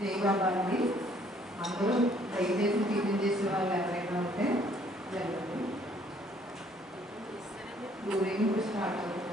జై బాబా అండి. అందరూ దయచేసి టీచింగ్ చేసే వాళ్ళు ఎవరైనా ఉంటే జరగండి. ఊరేగింపు ఇప్పుడు స్టార్ట్ అవుతుంది.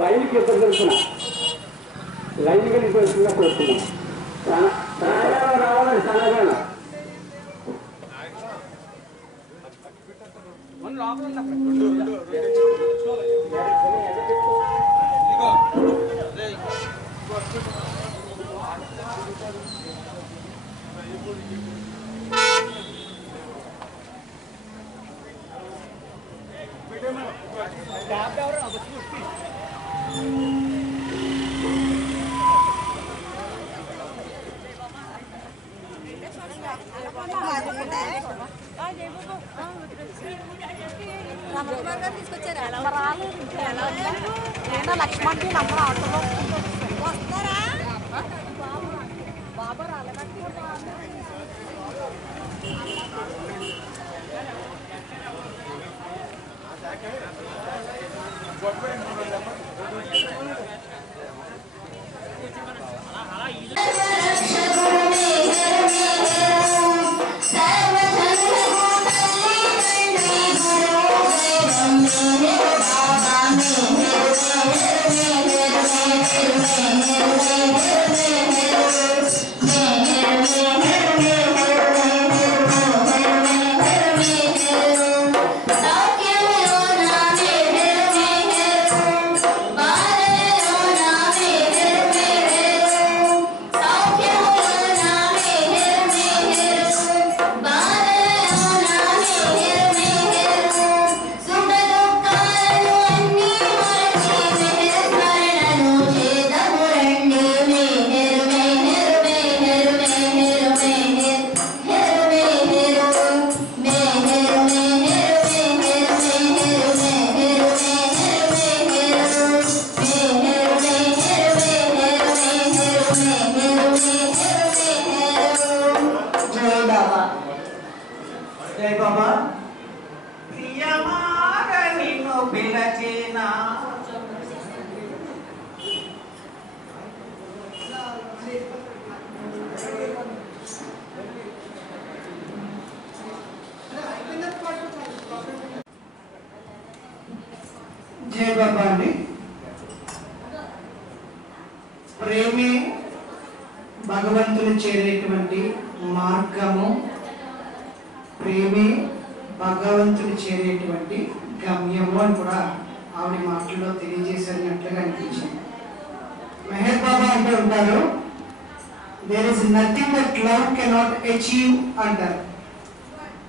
లైన్కి ఎప్పుడు తెలుసిన లైన్ కలిసి వచ్చిందా కోరుతున్నాం రావాలండి సన్నగా లక్ష్మణ్ నంబర్ ఆటోలో వస్తారా బాబా రాలేదంటే జై బాబా అండి. ప్రేమే భగవంతుని చేరేటువంటి మార్గము, ప్రేమే భగవంతుని చేరేటువంటి గమ్యము అని కూడా ఆవిడ మాటల్లో తెలియజేసినట్లుగా అనిపించింది. మెహర్ బాబా అంటూ ఉంటారు, there is nothing that love cannot achieve అంటారు,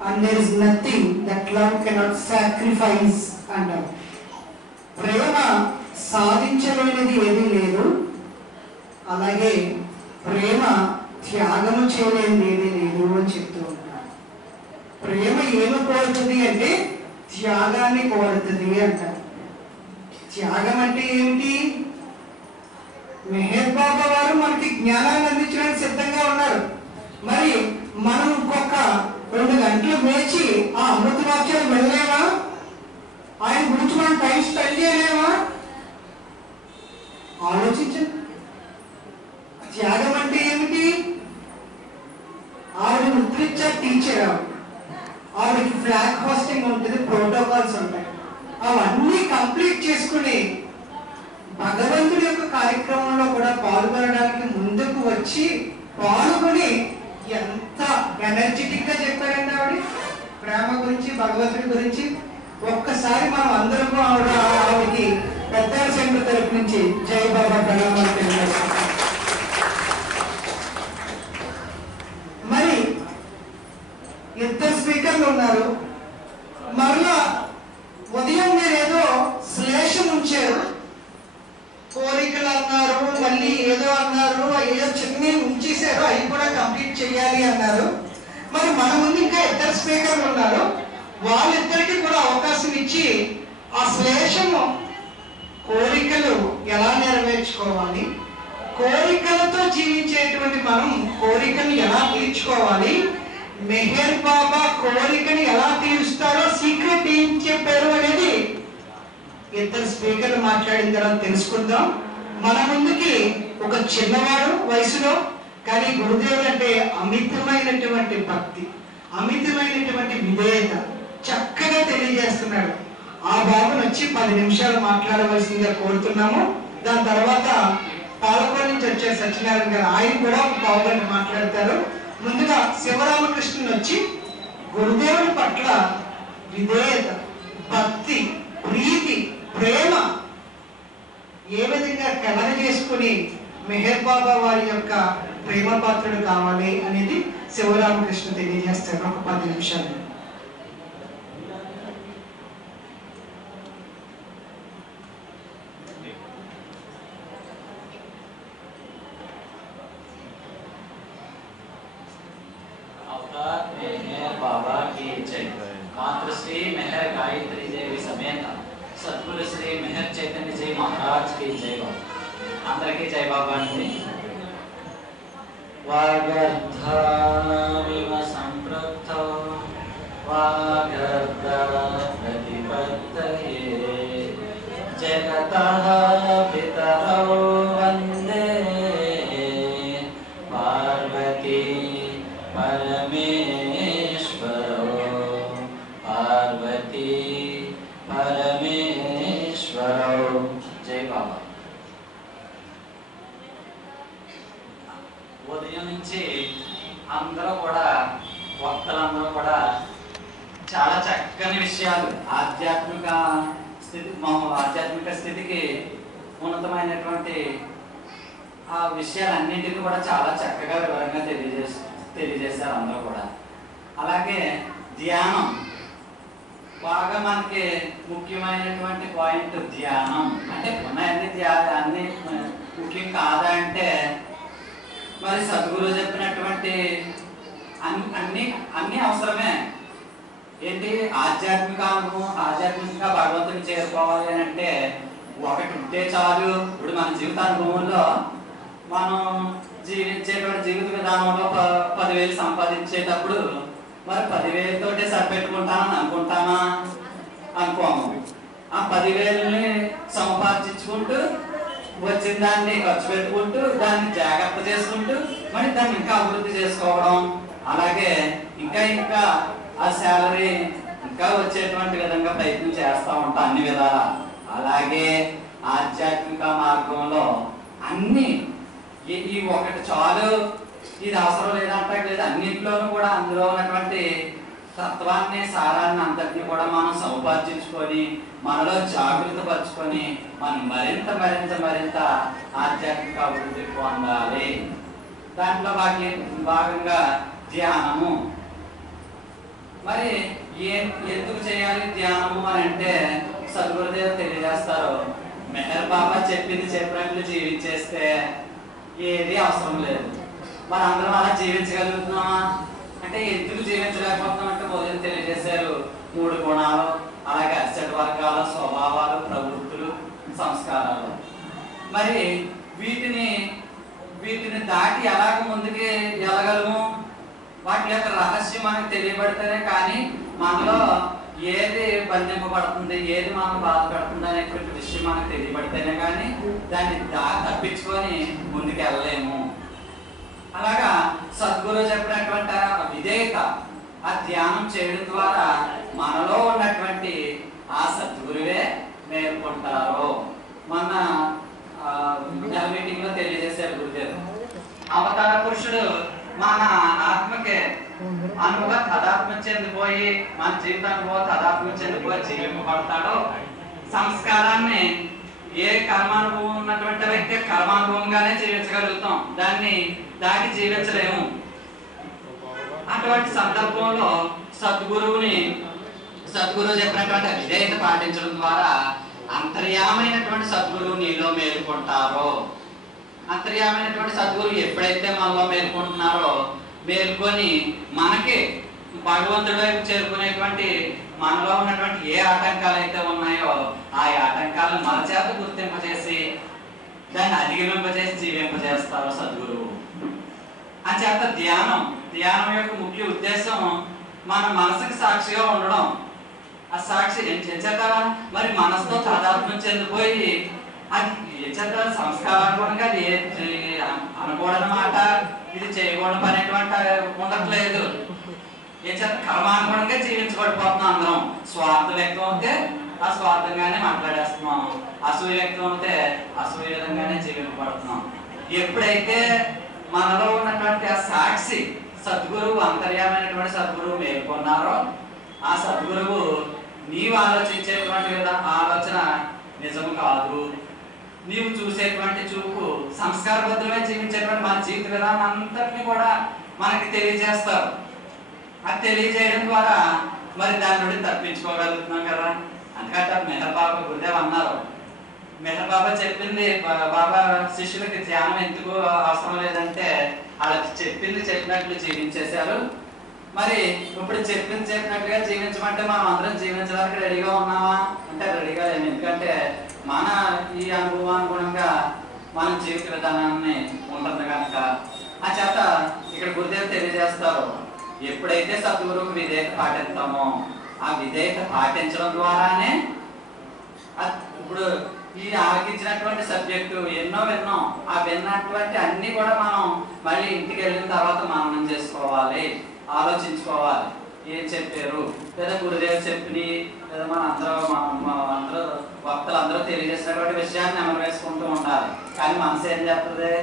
and there is nothing that love cannot sacrifice అంటారు. ప్రేమ సాధించలేనిది ఏదీ లేదు, అలాగే ప్రేమ త్యాగము చేయలేనిది ఏదీ లేదు అని చెప్తూ ఉంటారు. ప్రేమ ఏమి కోరుతుంది అంటే త్యాగాన్ని కోరుతుంది అంటారు. త్యాగం అంటే ఏమిటి? మెహర్ బాబా వారు మనకి జ్ఞానాన్ని అందించడానికి సిద్ధంగా ఉన్నారు. మరి మనం ఇంకొక 2 గంటలు వేచి ఆ అమృత వాక్యాలు వెళ్ళలేమా? ఆయన గురించి మనం టైం స్పెండ్ చేయలేమా? ఆలోచించండి. త్యాగం అంటే ఏమిటి? ఆవిడ ముద్రించే టీచర్, ఆవిడకి ఫ్లాగ్ హోస్టింగ్ ఉంటుంది, ప్రోటోకాల్స్ ఉంటాయి, అవన్నీ కంప్లీట్ చేసుకుని భగవంతుడి యొక్క కార్యక్రమంలో కూడా పాల్గొనడానికి ముందుకు వచ్చి పాల్గొని ఎంత ఎనర్జెటిక్ గా చెప్పారండి ఆవిడ ప్రేమ గురించి, భగవంతుడి గురించి. ఒక్కసారి మనం అందరం ఆవిడకి పెద్దాల సెంటర్ తరపు నుంచి జై బాబా ప్రణామాలు తెలియజేస్తాం. మరి 2 స్పీకర్లు ఉన్నారు. మరలా ఉదయం మీరేదో శ్లేషం ఉంచారు, కోరికలు అన్నారు, మళ్ళీ ఏదో అన్నారు, ఏదో చిన్న ఉంచేశారు, అవి కూడా కంప్లీట్ చేయాలి అన్నారు. మరి మన ముందు ఇంకా 2 స్పీకర్లు ఉన్నారు. వాళ్ళిద్దరికీ కూడా అవకాశం ఇచ్చి ఆ శ్లేషము కోరికలు ఎలా నెరవేర్చుకోవాలి, కోరికలతో జీవించేటువంటి మనం కోరికను ఎలా తీర్చుకోవాలి, మెహర్ బాబా కోరికని ఎలా తీరుస్తారో సీక్రెట్ ఏం చెప్పారు అనేది 2 స్పీకర్లు మాట్లాడిన తర్వాత తెలుసుకుందాం. మన ముందుకి ఒక చిన్నవాడు వయసులో, కానీ గురుదేవుడు అంటే అమితమైనటువంటి భక్తి, అమితమైనటువంటి విధేయత చక్కగా తెలియజేస్తున్నాడు. ఆ బాబుని వచ్చి 10 నిమిషాలు మాట్లాడవలసిందిగా కోరుతున్నాము. దాని తర్వాత పాలకొల్లు నుంచి వచ్చే సత్యనారాయణ గారు, ఆయన కూడా ఒక పావుగంట మాట్లాడతారు. ముందుగా శివరామకృష్ణుని వచ్చి గురుదేవుని పట్ల విధేయత, భక్తి, ప్రీతి, ప్రేమ ఏ విధంగా కలగ చేసుకుని మెహర్ బాబా వారి యొక్క ప్రేమ పాత్రుడు కావాలి అనేది శివరామకృష్ణ తెలియజేస్తారు. ఒక 10 నిమిషాలు. बाबा की जय। मातृश्री मेहर गायत्री देवी समेत सद्गुरु श्री मेहर चैतन्य जी महाराज की जय बाबा। अंदर की जय बाबा अंडी। वागर्धामिव संपृक्तो वागर्धा प्रतिपत्तये जगतः पितरौ वन्दे पार्वती परमेश्वरो पार्वती परमेश्वरो जय बाबा। ఉదయం నుంచి అందరూ కూడా వక్తలందరూ కూడా చాలా చక్కని విషయాలు ఆధ్యాత్మిక స్థితికి ఉన్నతమైనటువంటి ఆ విషయాలన్నింటినీ కూడా చాలా చక్కగా వివరంగా తెలియజేశారు అందరూ కూడా. అలాగే ధ్యానం బాగా మనకి ముఖ్యమైనటువంటి పాయింట్ ధ్యానం. అంటే ఉన్నాయండి అన్ని ముఖ్యం కాదా అంటే మరి సద్గురు చెప్పినటువంటి అన్ని అవసరమే. ఏంటి ఆధ్యాత్మికంగా భగవంతుని చేరుకోవాలి అని అంటే ఒకటి ఉంటే చాలు. ఇప్పుడు మన జీవితానుభవంలో మనం జీవించేటువంటి జీవిత విధానంలో 10,000 సంపాదించేటప్పుడు మరి 10,000తోటే సరిపెట్టుకుంటానని అనుకుంటామా? అనుకోము. ఆ 10,000ని సంపాదించుకుంటూ వచ్చిన దాన్ని ఖర్చు పెట్టుకుంటూ దాన్ని జాగ్రత్త చేసుకుంటూ మరి దాన్ని ఇంకా అభివృద్ధి చేసుకోవడం, అలాగే ఇంకా ఆ శాలరీ ఇంకా వచ్చేటువంటి విధంగా ప్రయత్నం చేస్తూ ఉంటాం అన్ని విధాలా. అలాగే ఆధ్యాత్మిక మార్గంలో అన్ని ఈ ఒకటి చాలు, ఇది అవసరం లేదంటే లేదు, అన్నింటిలోనూ కూడా అందులో ఉన్నటువంటి తత్వాన్ని సారాన్ని అంతటిని కూడా మనం సముపార్జించుకొని మనలో జాగృతి పరుచుకొని మనం మరింత ఆధ్యాత్మిక అభివృద్ధి పొందాలి. దాంట్లో భాగంగా ధ్యానము. మరి ఎందుకు చేయాలి ధ్యానము అని అంటే సద్గురుదేవ్ తెలియజేస్తారు, మెహర్ బాబా చెప్పింది చెప్పినట్లు జీవించేస్తే ఏది అవసరం లేదు. మరి అందరం అలా జీవించగలుగుతున్నామా అంటే ఎందుకు జీవించలేకపోతున్నాం అంటే ఉదయం తెలియజేశారు 3 గుణాలు, అలాగే అసెట్ వర్గాలు, స్వభావాలు, ప్రవృత్తులు, సంస్కారాలు. మరి వీటిని దాటి ఎలాగ ముందుకి వెళ్ళగలము? వాటి యొక్క రహస్యం మనకు తెలియబడితేనే కానీ మనలో ఏది బంధింపబడుతుంది, ఏది మనకు బాధ పెడుతుంది అనేటువంటి విషయం మనకు తెలియబడితేనే కానీ దాన్ని తప్పించుకొని ముందుకు వెళ్ళలేము. అలాగా సద్గురు చెప్పినటువంటి విధేయత, ఆ ధ్యానం చేయడం ద్వారా మనలో ఉన్నటువంటి ఆ సద్గురువే నేర్పుకుంటారు. మొన్న మీటింగ్ లో తెలియజేశారు గురుదేవ్, అవతార పురుషుడు మన ఆత్మకే అనువుగా తదాత్మ చెందిపోయి మన జీవితానుభవం తదాత్మ చెందిపోయి జీవింపబడతాడో, సంస్కారాన్ని ఏ కర్మానుభవం ఉన్నటువంటి వ్యక్తి కర్మానుభవంగానే జీవించగలుగుతాం, దాన్ని దాటి జీవించలేము. అటువంటి సందర్భంలో సద్గురువు చెప్పినటువంటి విధేయత పాటించడం ద్వారా అంతర్యామైనటువంటి సద్గురువు నీలో మేలుకుంటారో, అంతర్యామైనటువంటి సద్గురువు ఎప్పుడైతే మనలో మేలుకుంటున్నారో, మేలుకొని మనకి భగవంతుడి వైపు చేరుకునేటువంటి మనలో ఉన్నటువంటి ఏ ఆటంకాలు అయితే ఉన్నాయో ఆ ఆటంకాలను మన చేత గుర్తింపజేసి దాన్ని అధిగమింపజేసి జీవింపజేస్తారు సద్గురువు. అంచేత ధ్యానం యొక్క ముఖ్య ఉద్దేశం మన మనసుకి సాక్షిగా ఉండడం. ఆ సాక్షి ఎంచేత మరి మనసుతో తాదాత్మ్యం చెందిపోయి అది ఎంచేత సంస్కారానుగుణంగా అది అనుకోవడం మాట, ఇది చేయకూడదు అనేటువంటి ఉండట్లేదు. ఎంచేత కర్మానుగుణంగా జీవించబడిపోతున్నాం అందరం. స్వార్థ వ్యక్తం అయితే ఆ స్వార్థంగానే మాట్లాడేస్తున్నాం, అసూయ వ్యక్తం అయితే అసూయ విధంగానే జీవింపబడుతున్నాం. ఎప్పుడైతే మనలో ఉన్నటువంటి ఆ సాక్షి సద్గురువు, అంతర్యామైనటువంటి సద్గురువు మేల్కొన్నారో, ఆ సద్గురువు నీవు ఆలోచించేటువంటి ఆలోచన నిజం కాదు, నీవు చూసేటువంటి చూపు సంస్కారబద్ధమే జీవించేటువంటి మన జీవిత విధానం అంతటిని కూడా మనకి తెలియజేస్తారు. అది తెలియజేయడం ద్వారా మరి దాని నుండి తప్పించుకోగలుగుతున్నాం కదా. అందుకంటే మెహర్ బాబా గురుదేవ్ అన్నారు, మెహర్ బాబా చెప్పింది బాబా శిష్యులకి ధ్యానం ఎందుకు అవసరం లేదంటే వాళ్ళకి చెప్పినట్లు జీవించేశారు. మరి ఇప్పుడు చెప్పినట్టుగా జీవించమంటే మనం అందరం జీవించడానికి రెడీగా ఉన్నామా అంటే రెడీగా లేము. ఎందుకంటే మన ఈ అనుభవానుగుణంగా మన జీవిత విధానాన్ని ఉంటుంది కనుక. ఆ చేత ఇక్కడ గురుదేవ్ తెలియజేస్తారు, ఎప్పుడైతే సద్గురువుకు విధేయత పాటిస్తామో ఆ విధేయత పాటించడం ద్వారానే ఇప్పుడు ఈ ఆలకించినటువంటి సబ్జెక్టు ఎన్నో విన్నాం. ఆ విన్నటువంటి అన్ని కూడా మనం మళ్ళీ ఇంటికి వెళ్ళిన తర్వాత మననం చేసుకోవాలి, ఆలోచించుకోవాలి. ఏం చెప్పారు, లేదా గురుదేవ్ చెప్పి లేదా అందరూ భక్తులు అందరూ తెలియజేసినటువంటి విషయాన్ని అమలు వేసుకుంటూ ఉండాలి. కానీ మనసు ఏం చేస్తుంది,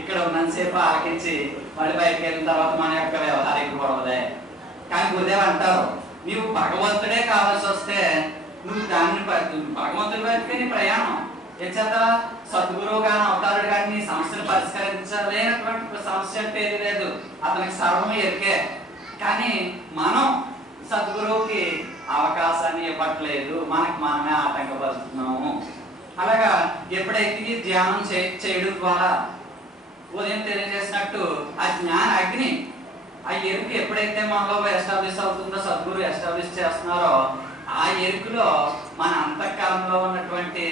ఇక్కడ ఉన్నంతసేపు ఆలకించి మళ్ళీ బయటకు వెళ్ళిన తర్వాత మన యొక్క వ్యవహారం కూడదే. కానీ గురుదేవ్ అంటారు, నీవు భగవంతుడే కావాల్సి వస్తే నువ్వు దాన్ని భగవంతుడి వైపుకే నీ ప్రయాణం. ఎంచేత సద్గురువు కానీ అవతారుడు కానీ నీ సమస్యను పరిష్కరించలేనటువంటి సమస్య అంటే ఏది లేదు, అతనికి సర్వం ఎరికే. కానీ మనం సద్గురువుకి అవకాశాన్ని ఇవ్వట్లేదు, మనకి మనమే ఆటంకపరుస్తున్నాము. అలాగా ఎప్పుడైతే ధ్యానం చేయడం ద్వారా ఉదయం తెలియజేసినట్టు ఆ జ్ఞాన అగ్ని, ఆ ఎరుకు ఎప్పుడైతే మనలో ఎస్టాబ్లిష్ అవుతుందో, సద్గురు ఎస్టాబ్లిష్ చేస్తున్నారో, ఆ ఎరుకులో మన అంతఃకరణలో ఉన్నటువంటి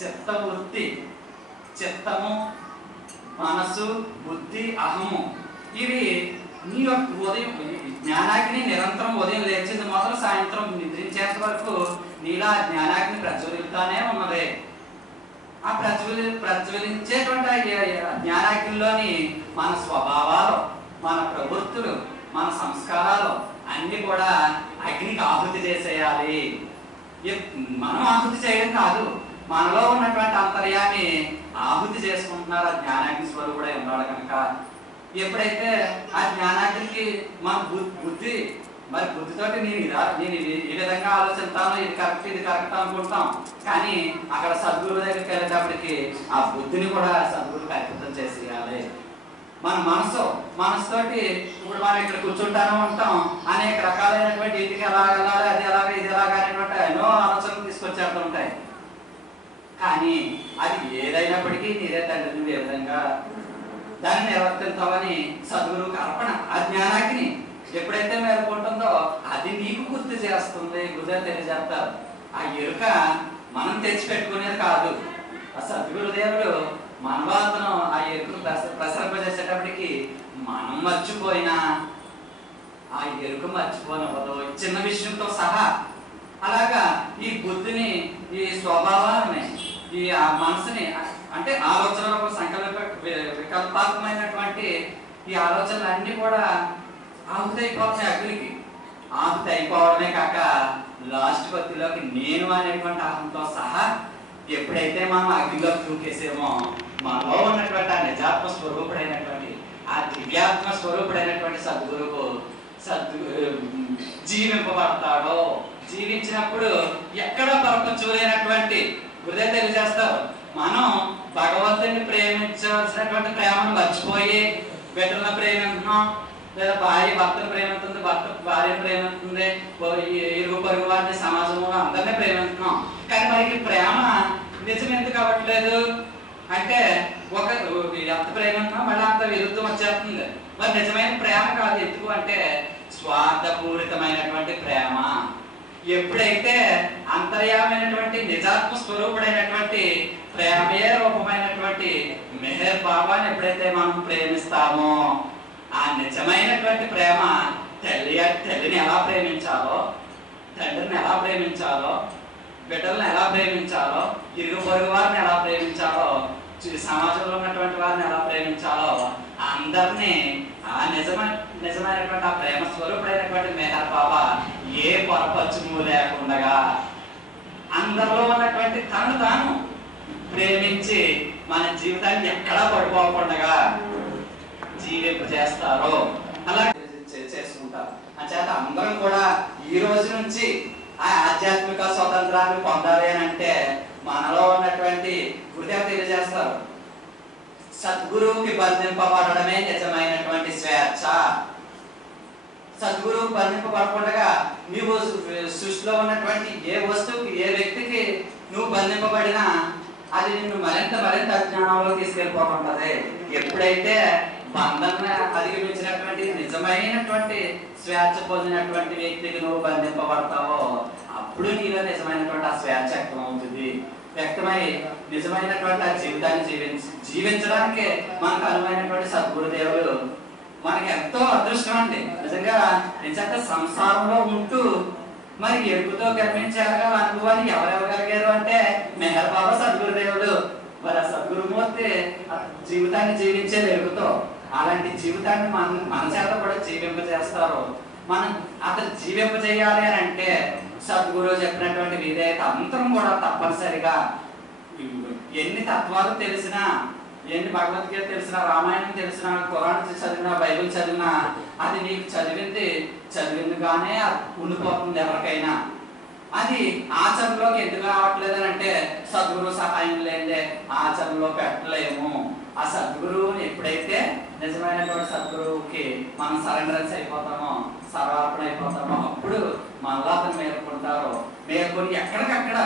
చిత్తవృత్తి, చిత్తము, మనసు, బుద్ధి, అహము, ఇవి నీ యొక్క ఉదయం జ్ఞానాగ్ని నిరంతరం ఉదయం లేచింది మొదలు సాయంత్రం నిద్రించేంత వరకు నీలా జ్ఞానాగ్ని ప్రజ్వలిస్తానే ఉన్నది. ఆ ప్రజ్వలించేటువంటి జ్ఞానాగ్నిలోని మన స్వభావాలు, మన ప్రవృత్తులు, మన సంస్కారాలు అన్ని కూడా అగ్నికి ఆహుతి చేసేయాలి. మనం ఆహుతి చేయడం కాదు, మనలో ఉన్నటువంటి అంతర్యాన్ని ఆహుతి చేసుకుంటున్నారు ఆ జ్ఞానాగ్ని స్వరూపుడై ఉన్నాడు కనుక. ఎప్పుడైతే ఆ జ్ఞానాగ్నికి మన బుద్ధి, మరి బుద్ధితోటి నేను ఈ విధంగా ఆలోచిస్తాను, ఇది కరెక్ట్ అనుకుంటాం. కానీ అక్కడ సద్గురువు దగ్గరికి వెళ్ళేటప్పటికి ఆ బుద్ధిని కూడా సద్గురువుకి అర్పితం చేసేయాలి. మన మనసుతోటి ఇప్పుడు మనం ఇక్కడ కూర్చుంటాను ఉంటాం, అనేక రకాలైనటువంటి ఇంటికి ఎలా వెళ్ళాలి, అది ఎలాగ ఇది ఎలాగ అనేటువంటి ఎన్నో ఆలోచనలు తీసుకొచ్చేస్తూ ఉంటాయి. కానీ అది ఏదైనప్పటికీ నీరే తండ్రి నువ్వు ఏ విధంగా దాన్ని నిర్వర్తించావని సద్గురువుకి అర్పణ. ఆ జ్ఞానాగ్ని ఎప్పుడైతే మేలుకుంటుందో అది నీకు గుర్తు చేస్తుంది, గురుదేవులు తెలియజేస్తారు. ఆ ఎరుక మనం తెచ్చిపెట్టుకునేది కాదు. ఆ సద్గురుదేవుడు మనవాతను ఆ ఎరుకను ప్రసరింపజేసేటప్పటికి మనం మర్చిపోయినా ఆ ఎరుక మర్చిపోనవ్వదు, చిన్న విషయంతో సహా. అలాగా ఈ బుద్ధిని, ఈ స్వభావాన్ని, ఈ మనసుని, అంటే ఆలోచనలకు వికల్పాత్మకమైనటువంటి ఈ ఆలోచనలన్నీ కూడా ఆహుతి అయిపోతున్నాయి అగ్నికి. ఆహుతి అయిపోవడమే కాక లాస్ట్ కొద్దిలోకి నేను అనేటువంటి అహంతో సహా ఎప్పుడైతే మనం అగ్నిలోకి దూకేసేమో మనలో ఉన్నటువంటి ఆ నిజాత్మ స్వరూపుడైనటువంటి ఆ దివ్యాత్మ స్వరూపుడైనటువంటి సద్గురువు జీవింపబడతాడో, జీవించినప్పుడు ఎక్కడ పరపంచులేనటువంటి గురుదేవులు తెలియజేస్తారు. మనం భగవంతుని ప్రేమించవలసినటువంటి ప్రేమను మర్చిపోయి బిడ్డలను ప్రేమిస్తున్నాం, లేదా భార్య భర్తను ప్రేమిస్తుంది, భర్త భార్యను ప్రేమిస్తుంది, ఇరుగు పొరుగు వారిని, సమాజంలో అందరినీ ప్రేమిస్తున్నాం. కానీ మనకి ప్రేమ నిజం ఎందుకు అవ్వట్లేదు అంటే ఒక ఎంత ప్రేమిస్తున్నాం మళ్ళీ అంత విరుద్ధం వచ్చేస్తుంది. మరి నిజమైన ప్రేమ కాదు. ఎందుకు అంటే స్వార్థపూరితమైనటువంటి ప్రేమ. ఎప్పుడైతే అంతర్యామైనటువంటి నిజాత్మ స్వరూపుడైనటువంటి ప్రేమే రూపమైనటువంటి మెహర్ బాబాని ఎప్పుడైతే మనం ప్రేమిస్తామో ఆ నిజమైనటువంటి ప్రేమ తల్లిని ఎలా ప్రేమించాలో, తండ్రిని ఎలా ప్రేమించాలో, బిడ్డలను ఎలా ప్రేమించాలో, ఇరుగు పొరుగు వారిని ఎలా ప్రేమించాలో, సమాజంలో ఉన్నటువంటి వారిని ఎలా ప్రేమించాలో అందరినీ ఆ నిజమైనటువంటి ఆ ప్రేమ స్వరూపుడైనటువంటి మెహర్ బాబా ఏ పొరపచ్చుము లేకుండా అందరిలో ఉన్నటువంటి తను తాను ప్రేమించి మన జీవితాన్ని ఎక్కడా పడిపోకుండా జీవింపజేస్తారో అలా చేసుకుంటారు. అంచేత అందరం కూడా ఈ రోజు నుంచి ఆ ఆధ్యాత్మిక స్వతంత్రాన్ని పొందాలి అని అంటే మనలో ఉన్నటువంటి గురుదేవులు తెలియజేస్తారు. సద్గురువుకి బంధింపబడమే నిజమైనటువంటి స్వేచ్ఛ. సద్గురువుకి బంధింపబడకుండా నీవు సృష్టిలో ఉన్నటువంటి ఏ వస్తువుకి, ఏ వ్యక్తికి నువ్వు బంధింపబడినా అది నిన్ను మరింత అజ్ఞానంలో తీసుకెళ్ళిపోతుంటది. ఎప్పుడైతే బంధన అధిగమించినటువంటి నిజమైనటువంటి స్వేచ్ఛ పొందినటువంటి వ్యక్తికి నువ్వు బంధింపబడతావో అప్పుడు నీలో నిజమైనటువంటి ఆ స్వేచ్ఛ వ్యక్తం అవుతుంది. వ్యక్తమై నిజమైనటువంటి ఆ జీవితాన్ని జీవించడానికి మనకు అనువైనటువంటి సద్గురుదేవులు మనకి ఎంతో అదృష్టం అండి. నిజంగా సంసారంలో ఉంటూ మరి ఎరుకుతో గర్వించారుగా అనుభవాన్ని ఎవరెవగలిగారు అంటే మెహర్ బాబా సద్గురుదేవుడు. మరి ఆ సద్గురుమూర్తి జీవితాన్ని జీవించేది ఎరుకుతో. అలాంటి జీవితాన్ని మన చేత కూడా జీవింపజేస్తారు. మనం అతను జీవింపజేయాలి అని అంటే సద్గురు చెప్పినటువంటి విధేయత అందరం కూడా తప్పనిసరిగా ఎన్ని తత్వాలు తెలిసినా, ఎన్ని భగవద్గీత తెలిసినా, రామాయణం తెలిసినా, ఖురాన్ చదివినా, బైబిల్ చదివినా అది నీకు చదివిందిగానే ఉండిపోతుంది ఎవరికైనా. అది ఆచరణలోకి ఎందుకు రావట్లేదు అని అంటే సద్గురు సహాయం లేదే ఆచరణలో పెట్టలేము. ఆ సద్గురువుని ఎప్పుడైతే నిజమైనటువంటి సద్గురువుకి మనం సరెండరెన్స్ అయిపోతామో, సర్వార్పణ అయిపోతామో అప్పుడు మళ్ళా అతను మేలుకొని ఎక్కడికక్కడ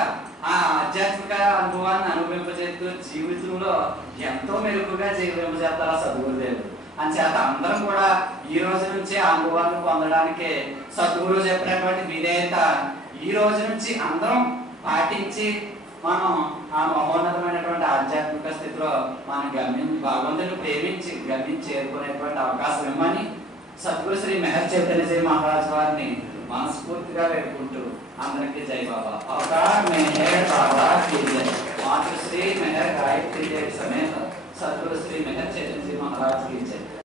ఆ ఆధ్యాత్మిక అనుభవాన్ని అనుభవింపజేస్తూ జీవితంలో ఎంతో మెరుగుగా జీవింపజేస్తారు ఆ సద్గురుదేవుడు. అంచేత అందరం కూడా ఈ రోజు నుంచి ఆ అనుభవాన్ని పొందడానికి సద్గురువు చెప్పినటువంటి విధేయత ఈ రోజు నుంచి అందరం పాటించి మనం ఆ మహోన్నతమైనటువంటి ఆధ్యాత్మిక స్థితిలో మనం భగవంతుని ప్రేమించి చేరుకునేటువంటి అవకాశం ఇవ్వమని సద్గురు శ్రీ మెహర్ చైతన్య శ్రీ మహారాజ్ వారిని మనస్ఫూర్తిగా వేడుకుంటూ అందరికీ జై బాబా. అవతార్ మెహర్ బాబా की जय. मातृश्री मेहर गायत्री देवी समेत सद्गुरु श्री मेहर चैतन्य जी महाराज की जय.